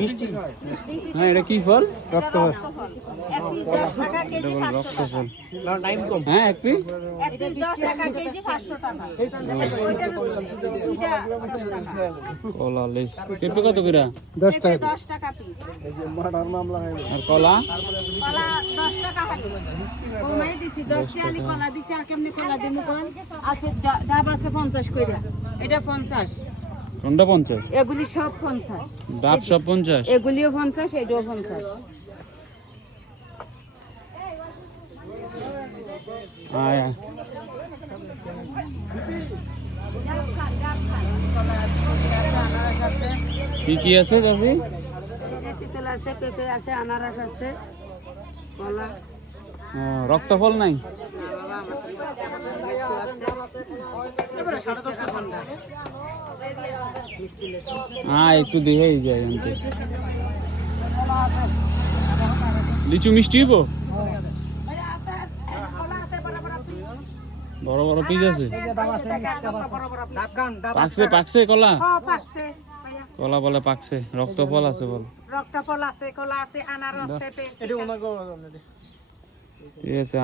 মিষ্টি হ্যাঁ এটা কি ফল রক্তফল। এক পিস 10 টাকা কেজি, 500 টাকা। রক্তফল টাইম কম হ্যাঁ এক পিস এক পিস 10 টাকা কেজি, 500 টাকা। ওইটার দুইটা 10 টাকা। কলা লেস পেঁপে কত করে 10 টাকা। 10 টাকা পিস। আর কলা কলা 10 টাকা হালি। কমাই দিছি 10 টাকা কলা দিছি আর কেমনে কলা দিমু কোন আছে ডাব আছে 50 কইরা এটা 50 কোনটা 50 এগুলি সব 50 ডাব সব 50 এগুলিও 50 এটাও 50 আয় কি কি আছে চাচি তেল আছে পেঁপে আছে আনারস আছে কলা রক্তফল নাই একটু দেখেই যায় আনতে লিচু মিষ্টি হইব বড় বড় পিস আছে পাকছে পাকছে কলা কলা বলে পাকছে রক্তফল আছে বল রক্তফল আছে কলা আছে আনারস পেঁপে ঠিক আছে